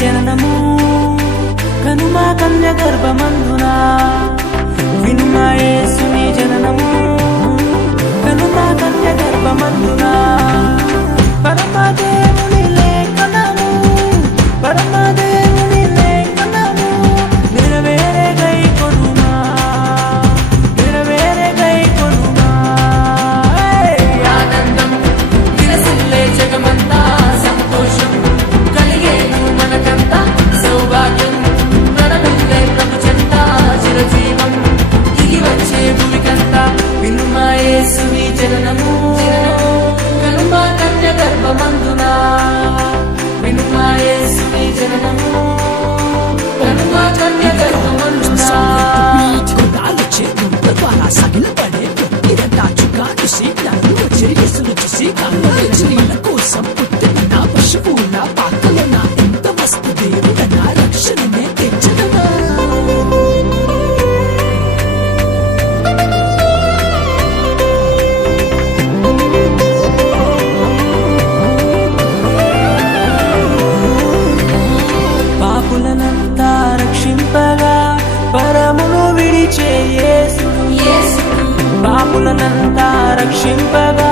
జననము కనుమా కన్య గర్భమందునా వినుమా యేసుని జననము కనుమా కన్య గర్భమందునా పరమదేవుని లేఖనము పరమదేవుని లేఖనము నెరవేరే గై కొనుమా నెరవేరే గై కొనుమా ఆనందం విలసిల్లే జగమంతా సంతోషం కలిగేను మనకంతా సౌభాగ్యం నడమిల్లే ప్రభు చెంత చిరజీవం దిగి వచ్చే భూమికంతా వినుమా యేసుని జననము కనుమా కన్య గర్భమందునా వినుమా యేసుని జననము కనుమా కన్య గర్భమందునా కోసం పుట్టిన నా పశువు నా పాకలో నా ఎంత మస్తు దేవుడ నా రక్షణనే తెచ్చదనా పాపులనంతా రక్షింపగా పరమును విడిచే యేసుడు పాపులనంతా రక్షింపగా